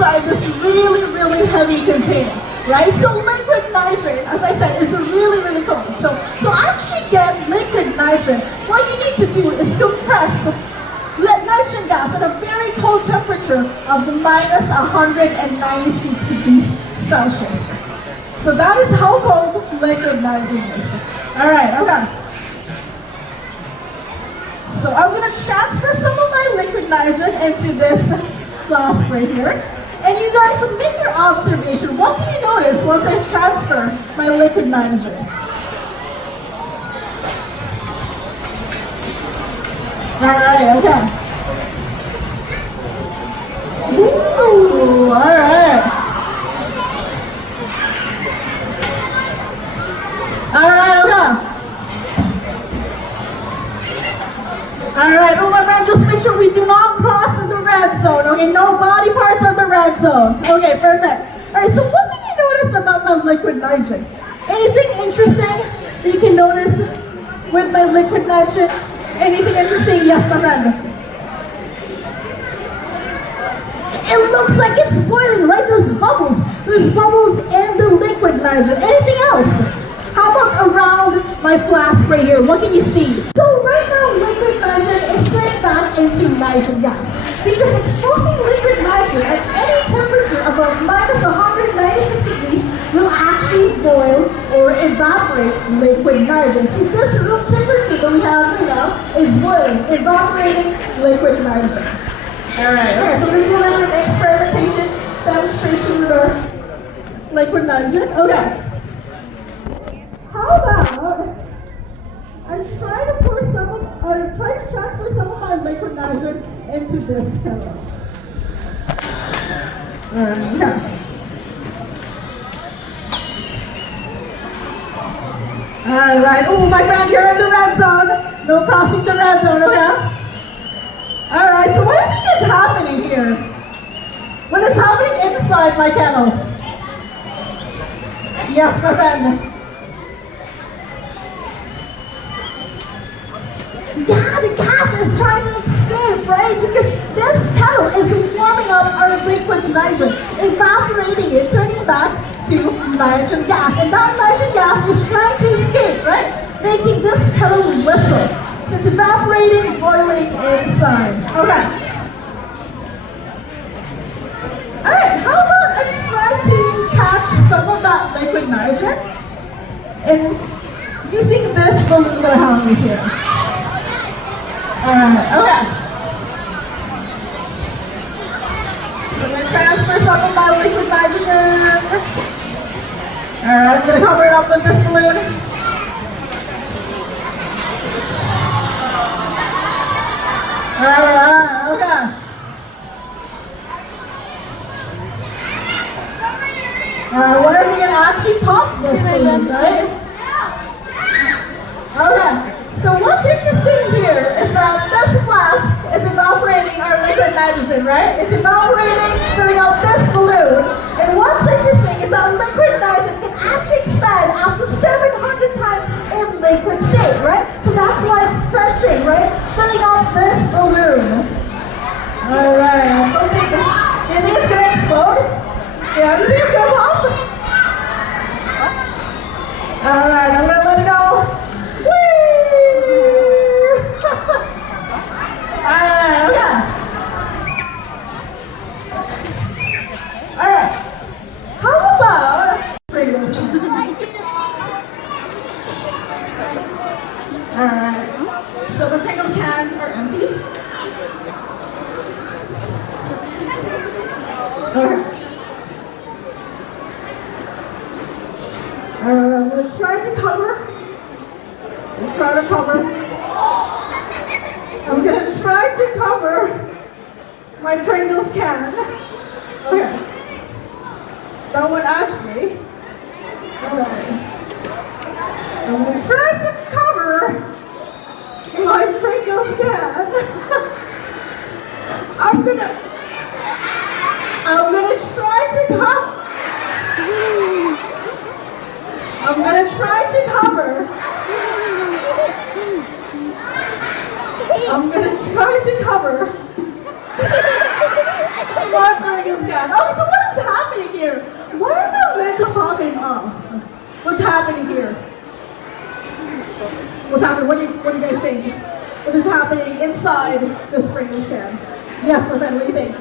inside this really, really heavy container, right? So liquid nitrogen, as I said, is really cold. So to actually get liquid nitrogen, what you need to do is compress nitrogen gas at a very cold temperature of minus 196 degrees Celsius. So that is how cold liquid nitrogen is. All right, okay. So I'm going to transfer some of my liquid nitrogen into this flask right here. And you guys make your observation. What do you notice once I transfer my liquid nitrogen? Alright, okay. Ooh, alright. Alright, okay. Alright, oh my friend, just make sure we do not cross in the red zone, okay? No body parts are the red zone. Okay, perfect. Alright, so what did you notice about my liquid nitrogen? Anything interesting that you can notice with my liquid nitrogen? Anything interesting? Yes, my friend. It looks like it's boiling, right? There's bubbles. There's bubbles in the liquid nitrogen. Anything else? How about around my flask right here? What can you see? So right now, liquid nitrogen is turned back into nitrogen gas. Because exposing liquid nitrogen at any temperature above minus 196 degrees will actually boil or evaporate liquid nitrogen. So this room temperature that we have right now is boiling, evaporating liquid nitrogen. Alright, so we're doing a little experimentation, demonstration with our liquid nitrogen. Okay. How about I try to transfer some of my liquid nitrogen into this kettle. Okay. Alright, oh my friend, you're in the red zone. No crossing the red zone, okay? Alright, so what do you think is happening here? What is happening inside my kettle? Yes, my friend. Yeah, the gas is trying to escape, right? Because this kettle is warming up our liquid nitrogen, evaporating it, turning it back to nitrogen gas. And that nitrogen gas is trying to escape, right? Making this kettle whistle. So it's evaporating, boiling inside. Okay. Alright, how about I try to catch some of that liquid nitrogen and using this balloon that I have over here. Okay. I'm going to transfer some of my liquid nitrogen. Alright, I'm going to cover it up with this balloon. Alright, okay. Alright, what if we can actually pop this balloon, right? Okay. So what's interesting here is that this flask is evaporating our liquid nitrogen, right? It's evaporating, filling up this balloon. And what's interesting is that liquid nitrogen can actually expand up to 700 times in liquid state, right? So that's why it's stretching, right? Filling up this balloon. Alright, you think it's gonna explode? Yeah, you think it's gonna pop? Alright, I'm gonna let it go. So the Pringles cans are empty. Let's try to cover. Let's try to cover. I'm going to try to cover my Pringles can. Okay. That one actually. Alright. I'm going to try to cover my Pringles can. I'm gonna try to cover. I'm gonna try to cover. I'm gonna try to cover my Pringles Pringles can. Okay, so what is happening here? Why are the lids popping off? What's happening here? What's happening? What do you guys think? What is happening inside the Pringles can? Yes, my friend, what do you think?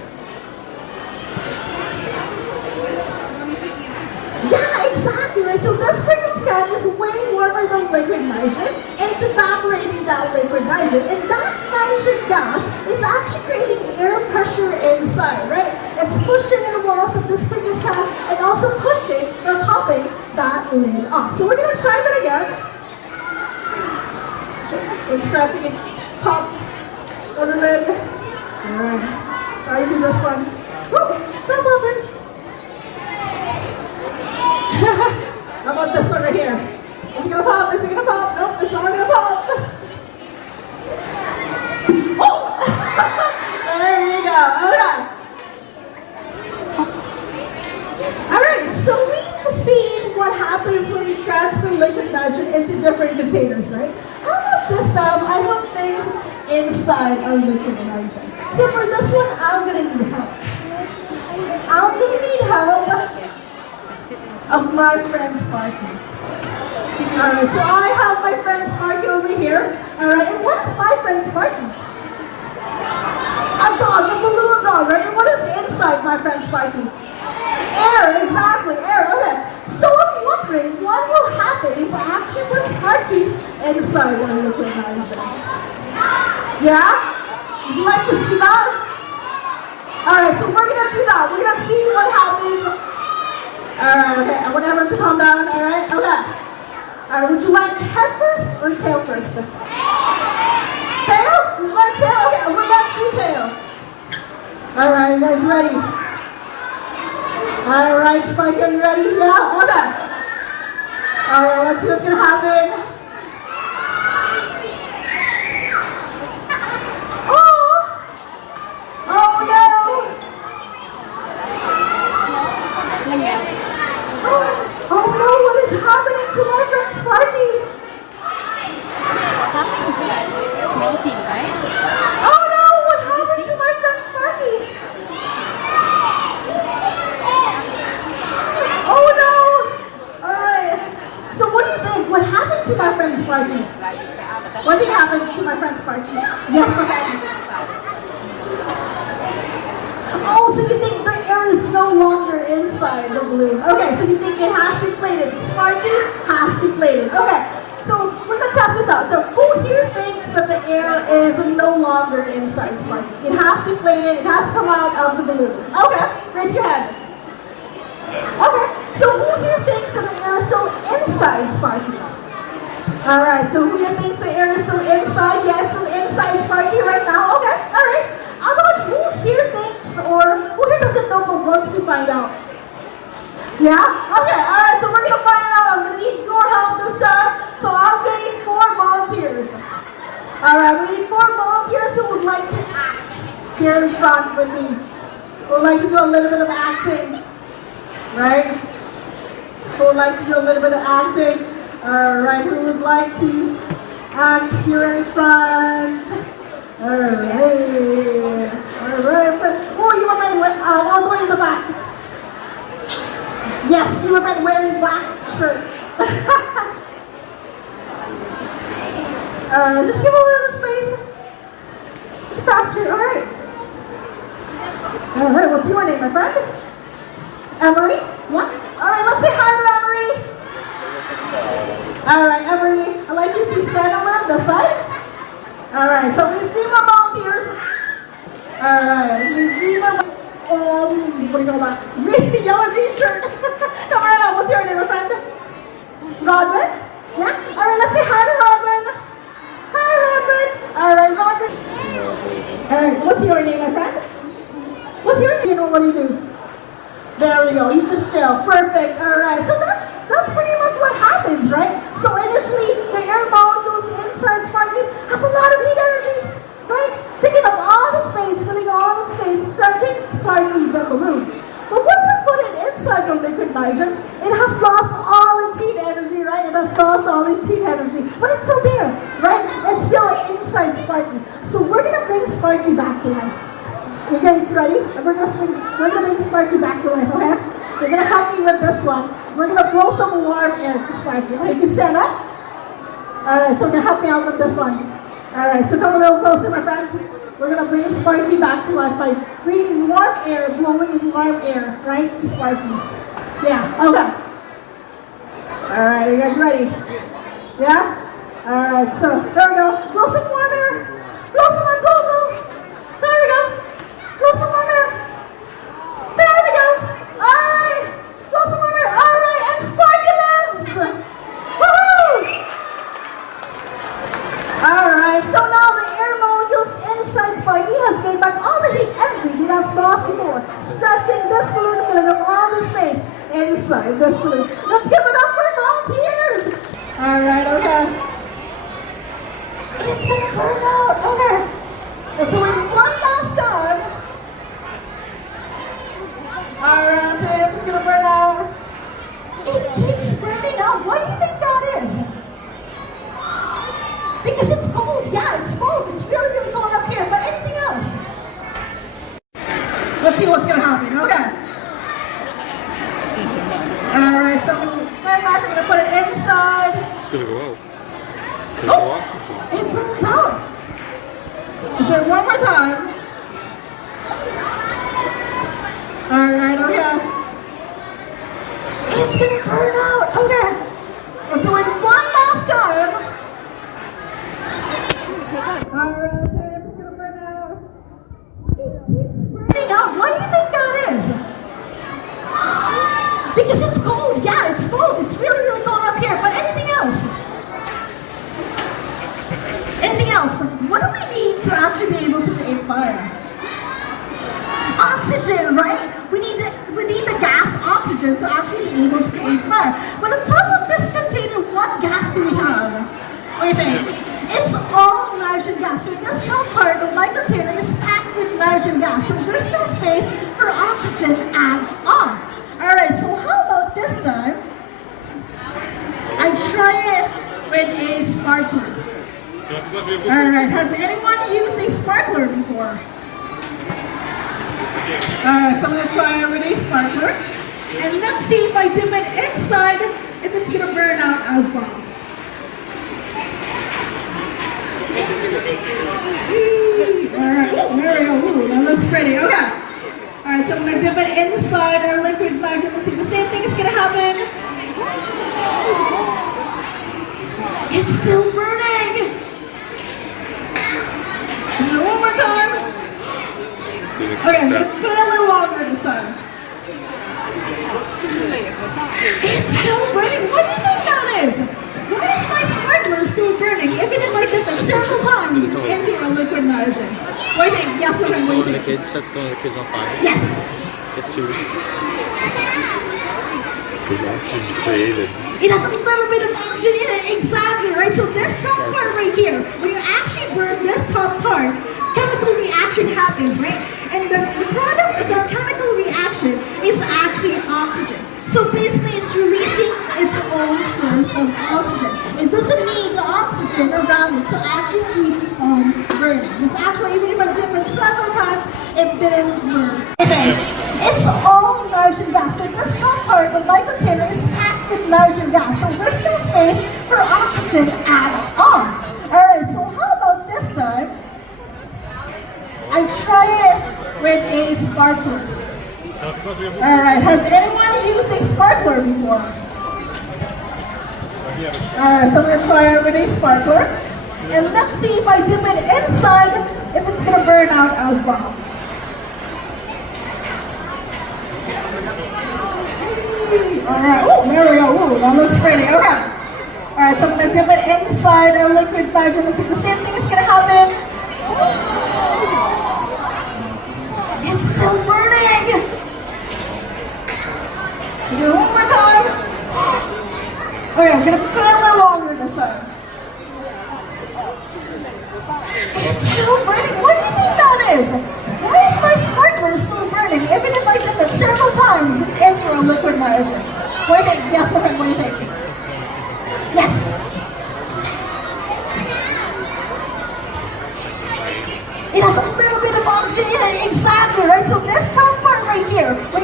Yeah, exactly, right? So this Pringles can is way warmer than liquid nitrogen, and it's evaporating that liquid nitrogen. And that nitrogen gas is actually creating air pressure inside, right? It's pushing in the walls of this Pringles can and also pushing or popping that lid off. So we're gonna try that again. Let's try to pop on the lid. Alright, try to do this one. Woo! Stop open! How about this one right here? Is it gonna pop? Is it gonna pop? Nope, it's not gonna pop. Oh! There you go. Okay. Alright, so we've seen what happens when you transfer liquid nitrogen into different containers, right? How about this time? I want things inside our liquid nitrogen. So for this one, I'm gonna need help. I'm gonna need help of my friend Sparky. Alright, so I have my friend Sparky over here. Alright, and what is my friend Sparky? A dog, the balloon dog, right? And what is inside my friend Sparky? Air, exactly, air, okay. So I'm wondering, what will happen if I actually put Sparky inside our liquid nitrogen? Yeah? Would you like to see that? Alright, so we're gonna do that. We're gonna see what happens. Alright, okay, I want everyone to calm down, alright? Okay. Alright, would you like head first or tail first? Tail? Would you like tail? Okay, well, let's do tail. Alright, you guys ready? Alright, Spike, are you ready? Yeah? Okay. Alright, let's see what's gonna happen. Oh no! Oh no, what is happening to my friend Sparky? Melting, right? Oh no, what happened to my friend Sparky? Oh no! Alright, so what do you think? What happened to my friend Sparky? What did happen to my friend Sparky? Yes, my friend. Oh, so you think the air is no longer inside the balloon. Okay, so you think it has deflated. Sparky has deflated. Okay, so we're going to test this out. So who here thinks that the air is no longer inside Sparky? It has deflated. It has come out of the balloon. Okay, raise your hand. Okay, so who here thinks that the air is still inside Sparky? Alright, so who here thinks the air is still inside? Yeah, it's still inside Sparky right now. Okay, alright. How about who here thinks, or who here doesn't know but wants to find out? Yeah? Okay, alright, so we're going to find out. I'm going to need your help this time. So I'm going to need 4 volunteers. Alright, we need 4 volunteers who would like to act here in front with me. Who would like to do a little bit of acting. Right? Who would like to do a little bit of acting. Alright, who would like to act here in front? Alright. Oh, you were right all the way in the back. Yes, you were right wearing black shirt. Just give a little space. It's faster, alright. Alright, what's your name, my friend? Emery? Yeah? Alright, let's say hi to Emery. Alright, Emery, I'd like you to stand over on this side. Alright, so we need 3 more volunteers. Alright, we need 3 more. What do you call that? Yellow green shirt. Come around, what's your name, my friend? Rodman? Yeah? Alright, let's say hi to Rodman. Hi, Rodman. Alright, Rodman. Alright, what's your name, my friend? What's your name? What do you do? There we go, you just chill. Perfect, alright. So that's pretty much what happens, right? So initially, the air molecules inside Sparky has a lot of heat energy, right? Taking up all the space, filling all the space, stretching Sparky, the balloon. But once you put it inside the liquid nitrogen, it has lost all its heat energy, right? It has lost all its heat energy. But it's still there, right? It's still inside Sparky. So we're going to bring Sparky back to life. You guys ready? We're gonna bring Sparky back to life, okay? You're gonna help me with this one. We're gonna blow some warm air to Sparky. Okay, you can stand up. Alright, so you're gonna help me out with this one. Alright, so come a little closer, my friends. We're gonna bring Sparky back to life by bringing warm air, blowing in warm air, right, to Sparky. Yeah, okay. Alright, are you guys ready? Yeah? Alright, so there we go. Blow some warm air. Blow some warm, blow. There we go. Blow some warm air. There we go. Alright. Blow some warm air. Alright, and Sparky lives. Woohoo! Alright, so now the air molecules inside Sparky has gained back all the heat energy he has lost before, stretching this balloon, filling up all the space inside this balloon. Let's give it up for volunteers. Alright, okay. It's gonna burn out. Okay. Let's do it one last time. Alright, let's see if it's gonna burn out. It keeps burning out. What do you think that is? Because it's cold. Yeah, it's cold. It's really, really cold up here. But anything else? Let's see what's gonna happen. Okay. Alright, so very much. I'm gonna put it inside. It's gonna go out. Oh, it burns out. Let's do it one more time. Alright, okay. It's gonna burn out. Okay. Let's do it one last time. Alright, okay, it's gonna burn out. It keeps burning out. What do you think that is? Because it's cold. Yeah, it's cold. It's really, really cold up here. But anything else? Anything else? What do we need to actually be able to create fire? Oxygen, right? We need the gas oxygen to actually be able to create fire. But on top of this container, what gas do we have? What do you think? It's all nitrogen gas. So this top part of my container is packed with nitrogen gas. So there's no space for oxygen at all. Alright, so how about this time? I try it with a sparkler. Alright, has anyone used a sparkler before? Alright, so I'm going to try it with a sparkler. And let's see if I dip it inside, if it's going to burn out as well. Alright, there we go. Ooh, that looks pretty. Okay. Alright, so I'm going to dip it inside our liquid nitrogen. Let's see, the same thing is going to happen. It's still burning. One more time. Okay, I'm going to put it a little longer this time. It's still burning. What do you think that is? Why is my sparkler still burning, even if I dip it several times into a liquid nitrogen? What do you think? Yes, okay, what do you think? Kids, sets one of the kids on fire. Yes. It's too. The oxygen created. It has a little bit of oxygen in it, exactly, right? So this top part right here, when you actually burn this top part, chemical reaction happens, right? And the product of the chemical reaction is actually oxygen. So basically it's releasing its own source of oxygen. It doesn't need the oxygen around it to actually keep on burning. It's actually, even if I dip it several times, it didn't burn. Okay, it's all nitrogen gas. So this top part of my container is packed with nitrogen gas. So there's no space for oxygen at all. Alright, so how about this time? I try it with a sparkler. Alright, has anyone used a sparkler before? Alright, so I'm going to try it with a sparkler. And let's see if I dip it inside, if it's going to burn out as well. Alright, oh, there we go. Ooh, that looks pretty. Okay. Alright, so I'm going to dip it inside our liquid nitrogen. Let's see if the same thing is going to happen. It's still burning. Do it one more time. Okay, I'm going to put it a little longer this time. It's still burning. What do you think that is? Why is my sparkler still burning, even if I dip it several times into a liquid nitrogen? What do you think? Yes, okay, what do you think? Yes. It has a little bit of oxygen in it, exactly.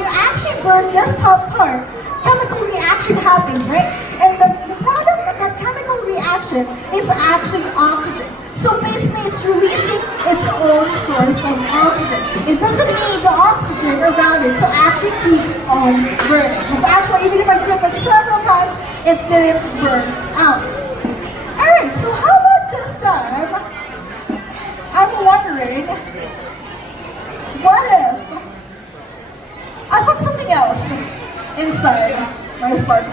you actually burn this top part, chemical reaction happens, right? And the product of that chemical reaction is actually oxygen. So basically, it's releasing its own source of oxygen. It doesn't need the oxygen around it to actually keep on burning. It's actually, even if I dip it several times, it didn't burn out. Alright, so how about this time? I'm wondering, what if I put something else inside my sparkler?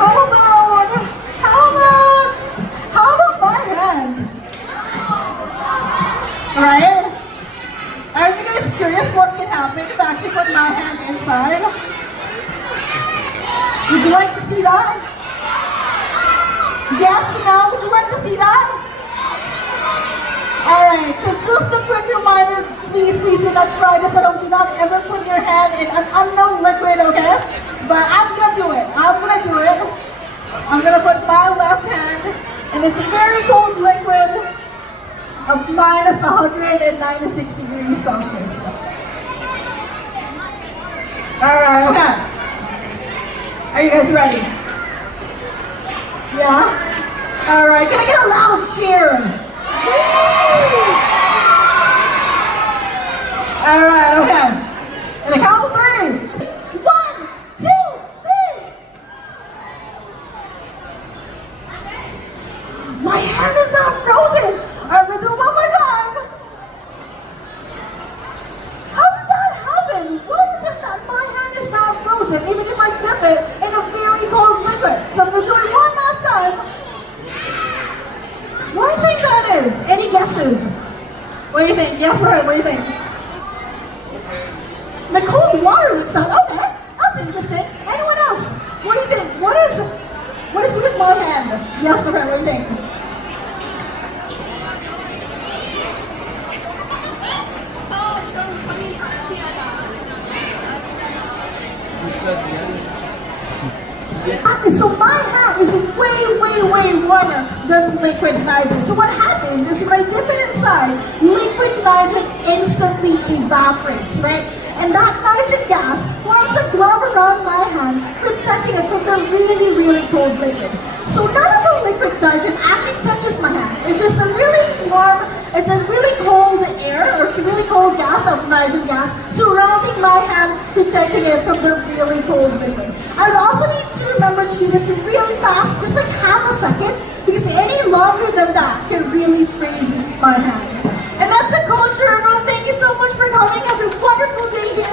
How about my hand? Right? Are you guys curious what can happen if I actually put my hand inside? Would you like to see that? Yes, no? Would you like to see that? Alright, so just a quick reminder, please do not try this at home. Do not ever put your hand in an unknown liquid, okay? But I'm gonna do it. I'm gonna put my left hand in this very cold liquid of minus 196 degrees Celsius. Alright, okay. Are you guys ready? Yeah? Alright, can I get a loud cheer? Alright, okay. And I count to 3. 1, 2, 3. My hand is not frozen. I'm gonna do it one more time. How did that happen? Why is it that my hand is not frozen even if I dip it in a very cold liquid? So I'm gonna do it one last time. What do you think that is? Any guesses? What do you think? Yes or no? What do you think? The cold water leaks out. Okay, that's interesting. Anyone else? What do you think? What is with my hand? Yes or no? What do you think? So my hand is way warmer than liquid nitrogen. So what happens is when I dip it inside, liquid nitrogen instantly evaporates, right? And that nitrogen gas forms a glove around my hand, protecting it from the really cold liquid. So none of the liquid nitrogen actually touches my hand. It's just a really warm, it's a really cold air or really cold gas of nitrogen gas surrounding my hand, protecting it from the really cold liquid. I would also need to remember to do this really fast, just like half a second, because any longer than that can really freeze my hand. And that's a culture, everyone. Thank you so much for coming. Have a wonderful day here.